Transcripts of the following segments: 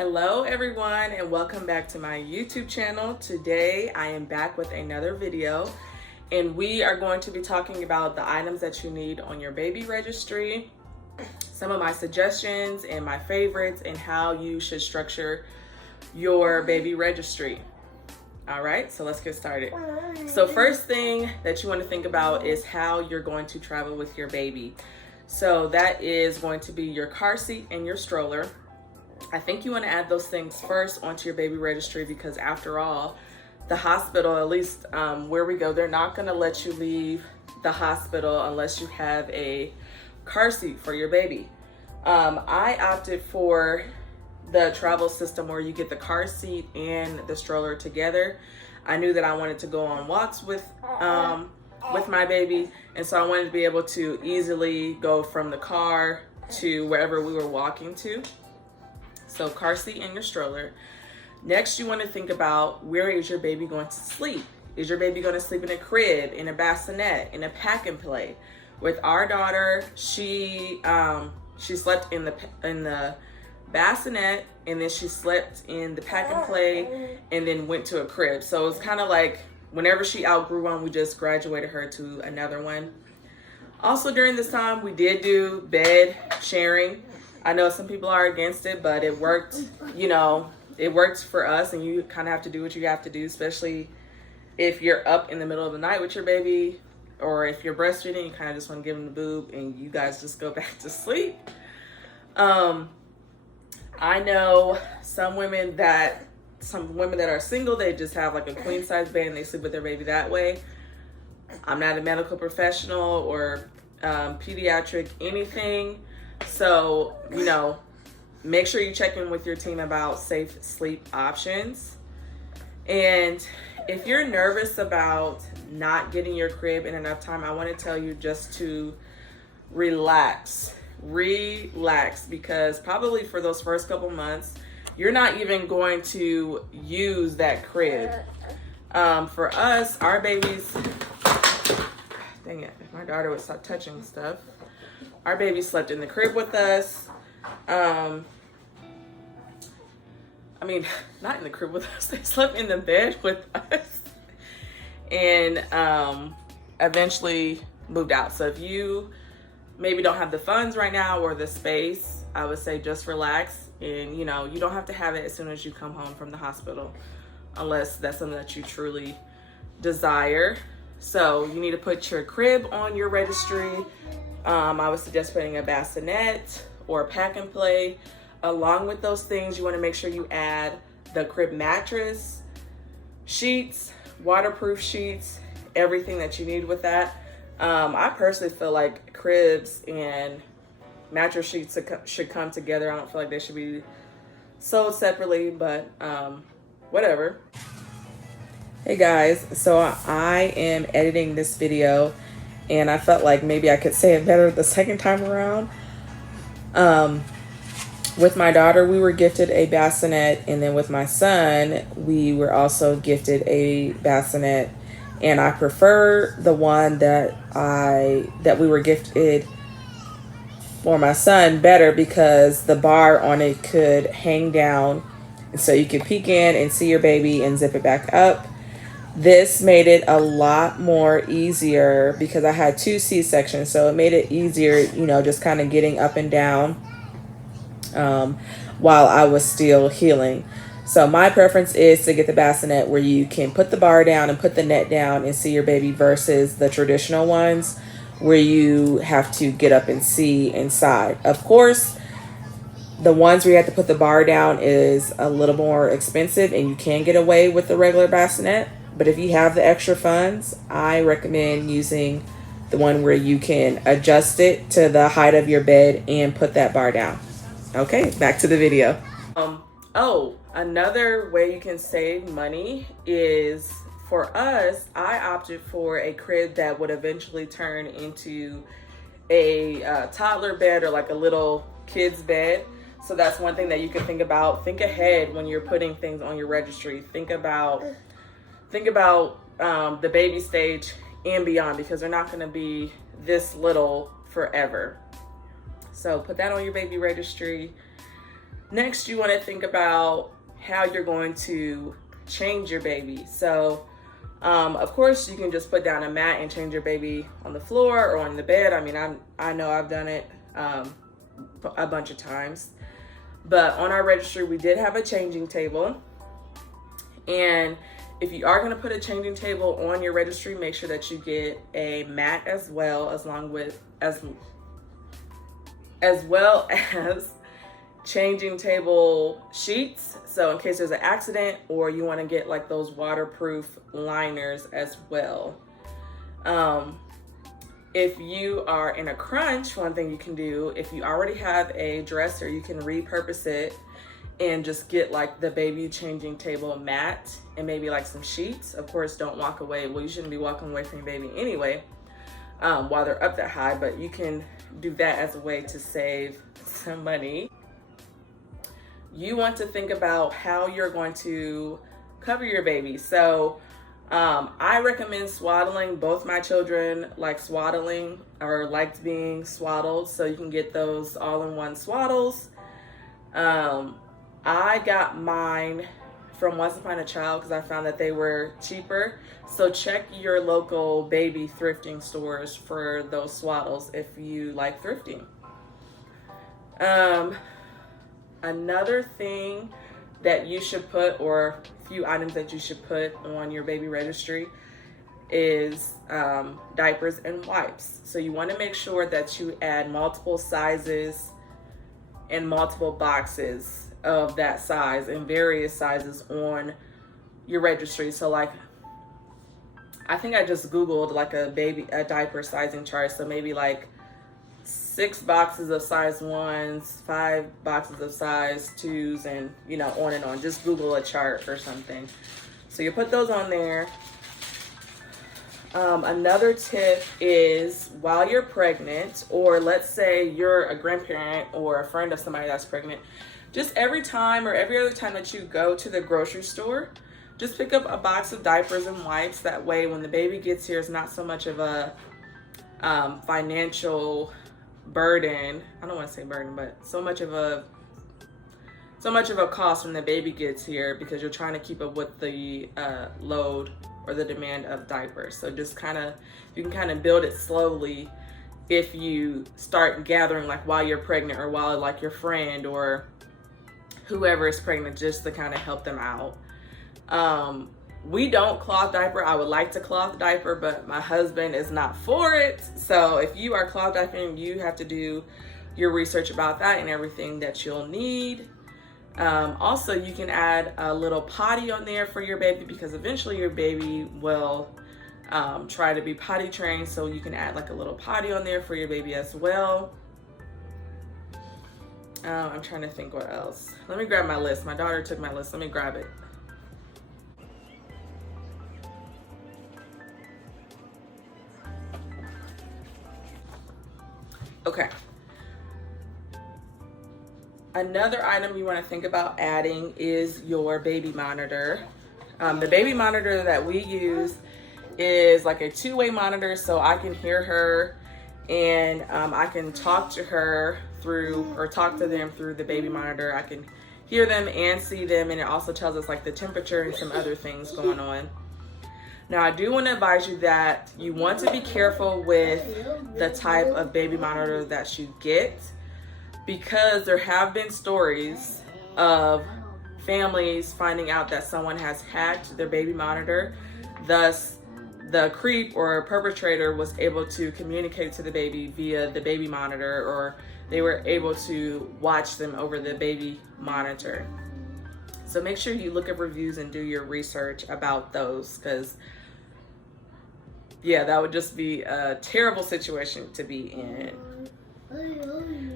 Hello everyone and welcome back to my YouTube channel. Today I am back with another video and we are going to be talking about the items that you need on your baby registry, some of my suggestions and my favorites, and how you should structure your baby registry. All right, so let's get started. So first thing that you want to think about is how you're going to travel with your baby. So that is going to be your car seat and your stroller. I think you want to add those things first onto your baby registry because after all, the hospital, at least where we go, they're not going to let you leave the hospital unless you have a car seat for your baby. I opted for the travel system where you get the car seat and the stroller together. I knew that I wanted to go on walks with my baby, and so I wanted to be able to easily go from the car to wherever we were walking to. So car seat and your stroller. Next, you want to think about, where is your baby going to sleep? Is your baby going to sleep in a crib, in a bassinet, in a pack and play? With our daughter, she slept in the bassinet, and then she slept in the pack and play, and then went to a crib. So it's kind of like whenever she outgrew one, we just graduated her to another one. Also during this time, we did do bed sharing. I know some people are against it, but it worked, it worked for us, and you kind of have to do what you have to do, especially if you're up in the middle of the night with your baby, or if you're breastfeeding, you kind of just want to give them the boob and you guys just go back to sleep. I know some women that are single, they just have like a queen size bed and they sleep with their baby that way. I'm not a medical professional or pediatric anything. So, make sure you check in with your team about safe sleep options. And if you're nervous about not getting your crib in enough time, I want to tell you just to relax, because probably for those first couple months, you're not even going to use that crib. For us, our babies, dang it, if my daughter would stop touching stuff. Our baby slept in the crib with us. I mean, not in the crib with us. They slept in the bed with us. And eventually moved out. So if you maybe don't have the funds right now or the space, I would say just relax. And, you don't have to have it as soon as you come home from the hospital, unless that's something that you truly desire. So you need to put your crib on your registry. I would suggest putting a bassinet or a pack and play. Along with those things, you want to make sure you add the crib mattress, sheets, waterproof sheets, everything that you need with that. I personally feel like cribs and mattress sheets should come together. I don't feel like they should be sold separately, but whatever. Hey guys, so I am editing this video and I felt like maybe I could say it better the second time around. With my daughter, we were gifted a bassinet, and then with my son, we were also gifted a bassinet, and I prefer the one that we were gifted for my son better because the bar on it could hang down, and so you could peek in and see your baby and zip it back up. This made it a lot more easier because I had 2 C-sections, so it made it easier, just kind of getting up and down while I was still healing. So my preference is to get the bassinet where you can put the bar down and put the net down and see your baby versus the traditional ones where you have to get up and see inside. Of course, the ones where you have to put the bar down is a little more expensive and you can get away with the regular bassinet. But if you have the extra funds, I recommend using the one where you can adjust it to the height of your bed and put that bar down. Okay, back to the video. Another way you can save money is, for us, I opted for a crib that would eventually turn into a toddler bed or like a little kid's bed. So that's one thing that you can think about. Think ahead when you're putting things on your registry. Think about the baby stage and beyond, because they're not going to be this little forever. So put that on your baby registry. Next, you want to think about how you're going to change your baby. So, of course, you can just put down a mat and change your baby on the floor or on the bed. I mean, I know I've done it a bunch of times. But on our registry, we did have a changing table. And if you are going to put a changing table on your registry, make sure that you get a mat as well, as well as changing table sheets. So in case there's an accident, or you want to get like those waterproof liners as well. If you are in a crunch, one thing you can do, if you already have a dresser, you can repurpose it and just get like the baby changing table mat and maybe like some sheets. Of course, don't walk away. Well, you shouldn't be walking away from your baby anyway, while they're up that high, but you can do that as a way to save some money. You want to think about how you're going to cover your baby. So I recommend swaddling. Both my children like swaddling or liked being swaddled, so you can get those all-in-one swaddles. I got mine from Once Upon a Child because I found that they were cheaper. So check your local baby thrifting stores for those swaddles if you like thrifting. Another thing that you should put, or a few items that you should put on your baby registry, is diapers and wipes. So you want to make sure that you add multiple sizes and multiple boxes of that size and various sizes on your registry. So like, I think I just Googled like a diaper sizing chart. So maybe like 6 boxes of size 1s, 5 boxes of size 2s, and you know, on and on. Just Google a chart or something. So you put those on there. Another tip is while you're pregnant, or let's say you're a grandparent or a friend of somebody that's pregnant, just every time or every other time that you go to the grocery store, just pick up a box of diapers and wipes. That way when the baby gets here, it's not so much of a financial burden. I don't want to say burden, but so much of a cost when the baby gets here, because you're trying to keep up with the load or the demand of diapers. So just you can kind of build it slowly if you start gathering like while you're pregnant, or while like your friend or whoever is pregnant, just to kind of help them out. We don't cloth diaper. I would like to cloth diaper, but my husband is not for it. So if you are cloth diapering, you have to do your research about that and everything that you'll need. Also, you can add a little potty on there for your baby, because eventually your baby will try to be potty trained. So you can add like a little potty on there for your baby as well. I'm trying to think what else. Let me grab my list. My daughter took my list. Let me grab it. Okay. Another item you want to think about adding is your baby monitor. The baby monitor that we use is like a two-way monitor, so I can hear her and I can talk to her through, or talk to them through the baby monitor. I can hear them and see them, and it also tells us like the temperature and some other things going on. Now, I do want to advise you that you want to be careful with the type of baby monitor that you get, because there have been stories of families finding out that someone has hacked their baby monitor. Thus, the creep or perpetrator was able to communicate to the baby via the baby monitor, or they were able to watch them over the baby monitor. So make sure you look at reviews and do your research about those, because yeah, that would just be a terrible situation to be in.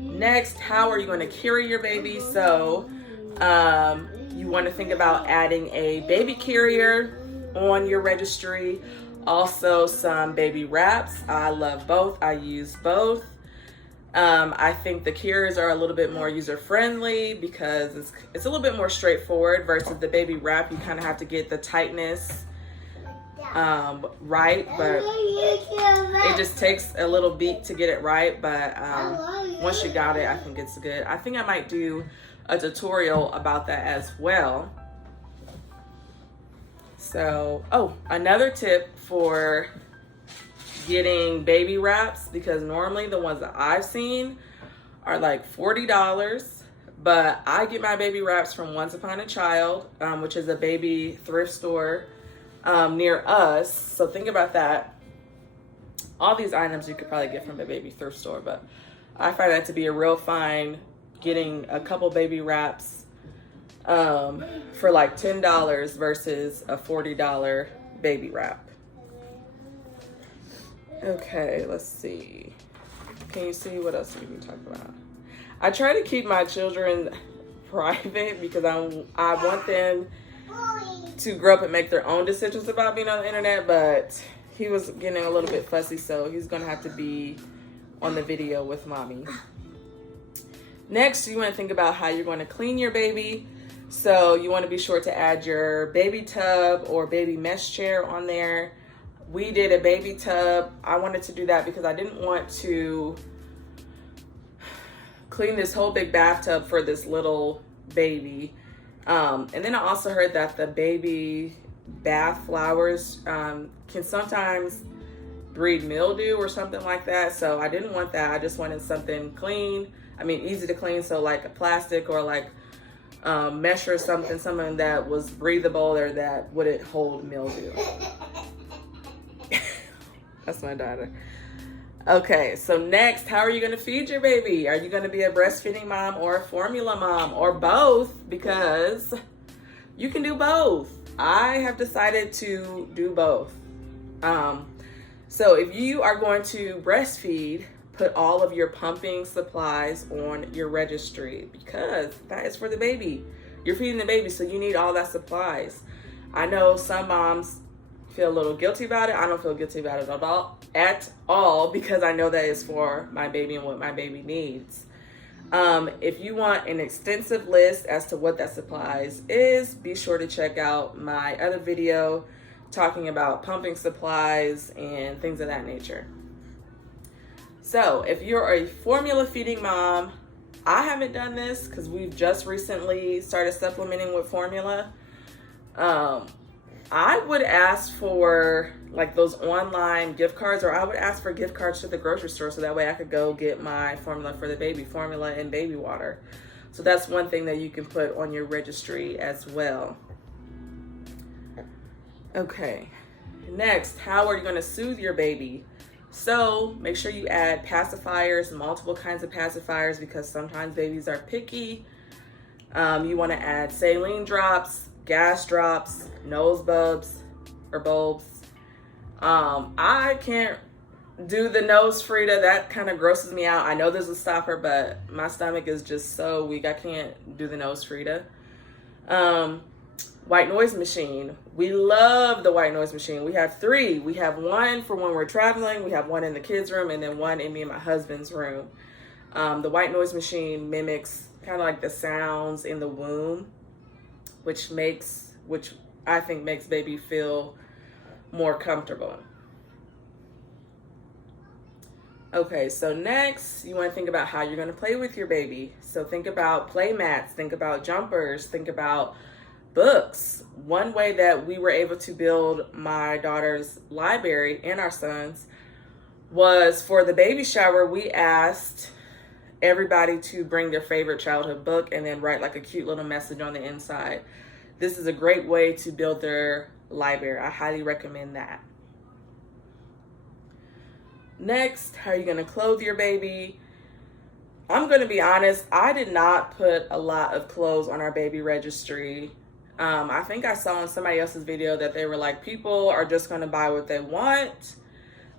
Next, how are you going to carry your baby? So you want to think about adding a baby carrier on your registry. Also some baby wraps. I love both. I use both. I think the carriers are a little bit more user-friendly because it's a little bit more straightforward, versus the baby wrap. You kind of have to get the tightness right, but it just takes a little beat to get it right. But once you got it, I think it's good. I think I might do a tutorial about that as well. So, oh, another tip for getting baby wraps, because normally the ones that I've seen are like $40, but I get my baby wraps from Once Upon a Child, which is a baby thrift store near us. So think about that. All these items you could probably get from a baby thrift store, but I find that to be a real fine, getting a couple baby wraps for like $10 versus a $40 baby wrap. Okay, let's see. Can you see what else we can talk about? I try to keep my children private because I want them to grow up and make their own decisions about being on the internet, but he was getting a little bit fussy, so he's gonna have to be on the video with mommy. Next, you want to think about how you're going to clean your baby. So you want to be sure to add your baby tub or baby mesh chair on there. We did a baby tub. I wanted to do that because I didn't want to clean this whole big bathtub for this little baby. And then I also heard that the baby bath flowers can sometimes breed mildew or something like that. So I didn't want that. I just wanted something clean. I mean, easy to clean. So like a plastic or like mesh or something that was breathable or that wouldn't hold mildew. That's my daughter. Okay, so next, how are you going to feed your baby? Are you going to be a breastfeeding mom or a formula mom or both? Because you can do both. I have decided to do both. So if you are going to breastfeed, put all of your pumping supplies on your registry because that is for the baby. You're feeding the baby, so you need all that supplies. I know some moms feel a little guilty about it. I don't feel guilty about it at all because I know that is for my baby and what my baby needs. If you want an extensive list as to what that supplies is, be sure to check out my other video talking about pumping supplies and things of that nature. So if you're a formula feeding mom, I haven't done this because we've just recently started supplementing with formula. I would ask for like those online gift cards, or I would ask for gift cards to the grocery store so that way I could go get my formula for the baby, formula and baby water. So that's one thing that you can put on your registry as well. Okay, next, how are you going to soothe your baby? So make sure you add pacifiers, multiple kinds of pacifiers, because sometimes babies are picky. You want to add saline drops, gas drops, nose bulbs or bulbs. I can't do the nose Frida. That kind of grosses me out. I know there's a stopper, but my stomach is just so weak. I can't do the nose Frida. White noise machine. We love the white noise machine. We have 3. We have one for when we're traveling. We have one in the kids' room and then one in me and my husband's room. The white noise machine mimics kind of like the sounds in the womb, which I think makes baby feel more comfortable. Okay, so next you want to think about how you're going to play with your baby. So think about play mats, think about jumpers, think about books. One way that we were able to build my daughter's library and our son's was for the baby shower. We asked everybody to bring their favorite childhood book and then write like a cute little message on the inside. This is a great way to build their library. I highly recommend that. Next, how are you going to clothe your baby? I'm going to be honest, I did not put a lot of clothes on our baby registry. I think I saw in somebody else's video that they were like, people are just going to buy what they want.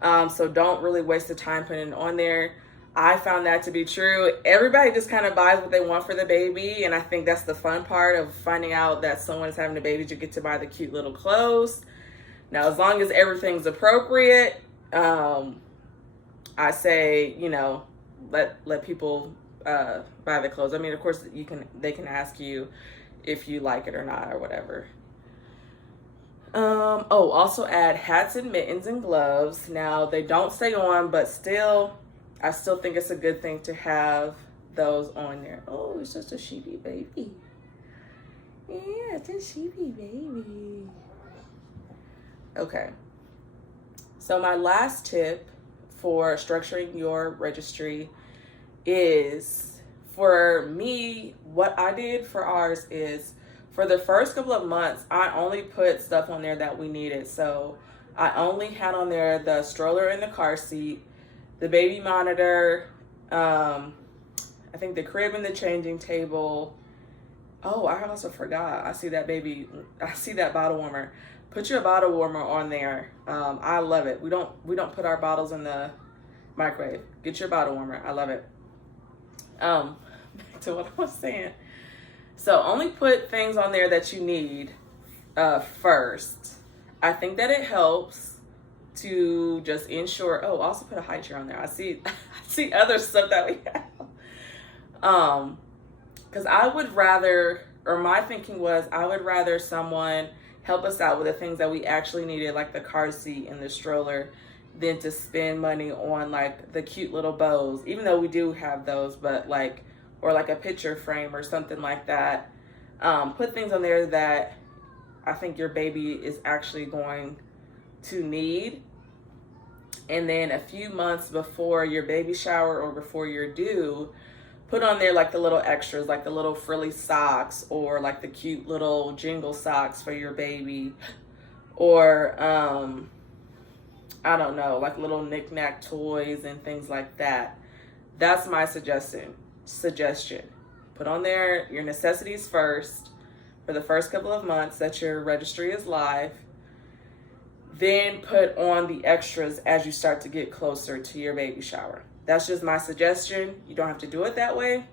So don't really waste the time putting it on there. I found that to be true. Everybody just kind of buys what they want for the baby. And I think that's the fun part of finding out that someone's having a baby. You get to buy the cute little clothes. Now, as long as everything's appropriate, I say, you know, let people buy the clothes. I mean, of course, they can ask you if you like it or not or whatever. Also add hats and mittens and gloves. Now, they don't stay on, but I still think it's a good thing to have those on there. Oh, it's just a sheepy baby. Yeah, it's a sheepy baby. Okay. So my last tip for structuring your registry is, for me, what I did for ours is, for the first couple of months, I only put stuff on there that we needed. So I only had on there the stroller and the car seat, the baby monitor, I think the crib and the changing table. Oh, I also forgot. I see that bottle warmer. Put your bottle warmer on there. I love it. We don't put our bottles in the microwave. Get your bottle warmer. I love it. Back to what I was saying. So only put things on there that you need first. I think that it helps to just ensure. Oh, also put a high chair on there. I see other stuff that we have. Because I would rather, or my thinking was, I would rather someone help us out with the things that we actually needed, like the car seat and the stroller, than to spend money on like the cute little bows, even though we do have those, but like, or like a picture frame or something like that. Put things on there that I think your baby is actually going to need. And then a few months before your baby shower or before you're due, put on there like the little extras, like the little frilly socks, or like the cute little jingle socks for your baby, or I don't know, like little knick-knack toys and things like that. That's my suggestion. Put on there your necessities first for the first couple of months that your registry is live. Then put on the extras as you start to get closer to your baby shower. That's just my suggestion. You don't have to do it that way,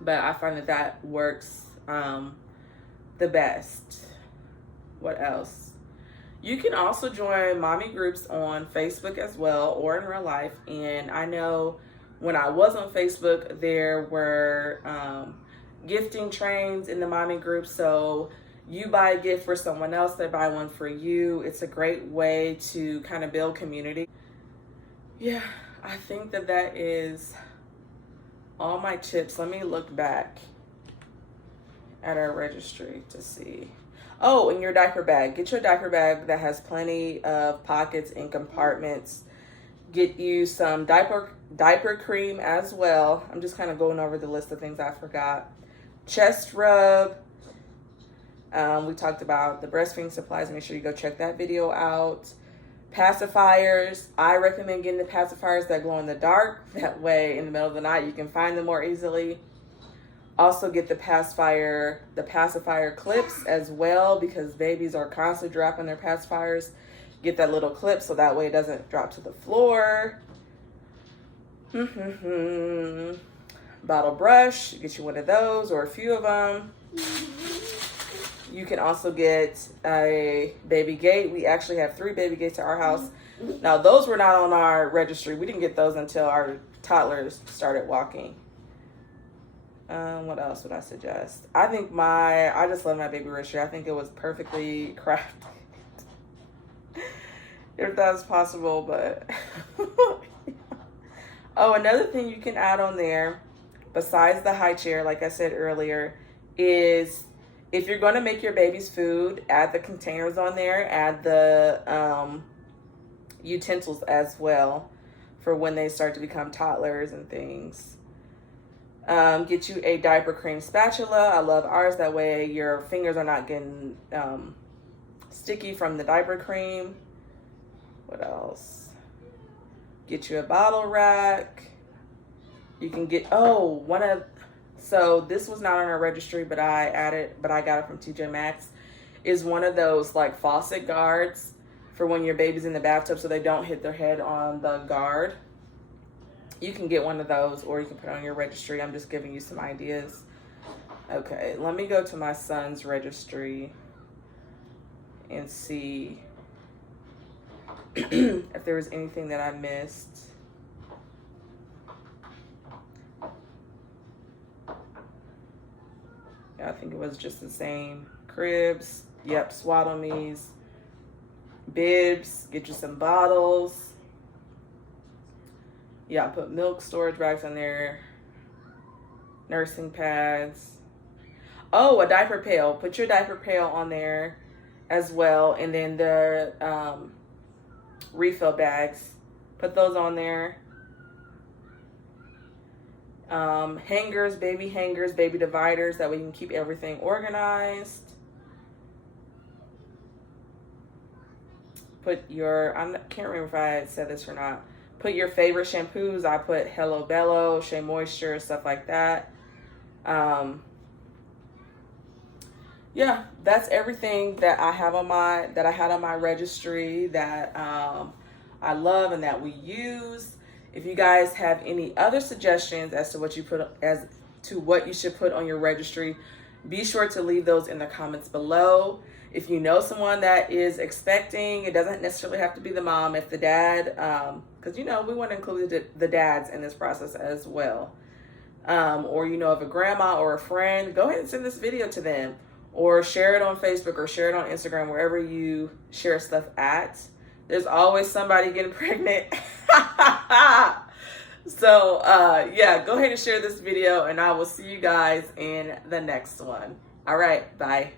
but I find that works the best. What else? You can also join mommy groups on Facebook as well, or in real life. And I know when I was on Facebook, there were gifting trains in the mommy group. So you buy a gift for someone else, they buy one for you. It's a great way to kind of build community. Yeah, I think that is all my tips. Let me look back at our registry to see. Oh, and your diaper bag. Get your diaper bag that has plenty of pockets and compartments. Get you some diaper cream as well. I'm just kind of going over the list of things I forgot. Chest rub. We talked about the breastfeeding supplies. Make sure you go check that video out. Pacifiers. I recommend getting the pacifiers that glow in the dark. That way, in the middle of the night, you can find them more easily. Also get the pacifier clips as well, because babies are constantly dropping their pacifiers. Get that little clip so that way it doesn't drop to the floor. Bottle brush. Get you one of those or a few of them. You can also get a baby gate. We actually have 3 baby gates at our house. Now, those were not on our registry. We didn't get those until our toddlers started walking. What else would I suggest? I just love my baby registry. I think it was perfectly crafted. If that's possible, but... Oh, another thing you can add on there, besides the high chair, like I said earlier, is... if you're going to make your baby's food, add the containers on there, add the utensils as well for when they start to become toddlers and things. Get you a diaper cream spatula. I love ours. That way your fingers are not getting sticky from the diaper cream. What else? Get you a bottle rack. You can get, so this was not on our registry, but I got it from TJ Maxx, is one of those like faucet guards for when your baby's in the bathtub so they don't hit their head on the guard. You can get one of those, or you can put it on your registry. I'm just giving you some ideas. Okay, let me go to my son's registry and see if there was anything that I missed. Yeah, I think it was just the same. Cribs, yep, swaddle me's, bibs, get you some bottles. Yeah, I put milk storage bags on there. nursing pads. Oh, a diaper pail. Put your diaper pail on there as well. And then the refill bags. Put those on there. Hangers, baby dividers, that we can keep everything organized. Put your, I can't remember if I said this or not. Put your favorite shampoos. I put Hello Bello, Shea Moisture, stuff like that. Yeah, that's everything that I have on I had on my registry that I love and that we use. If you guys have any other suggestions as to what you should put on your registry, be sure to leave those in the comments below. If you know someone that is expecting, it doesn't necessarily have to be the mom. If the dad, because we want to include the dads in this process as well. Or of a grandma or a friend, go ahead and send this video to them, or share it on Facebook or share it on Instagram, wherever you share stuff at. There's always somebody getting pregnant. So yeah, go ahead and share this video, and I will see you guys in the next one. All right, bye.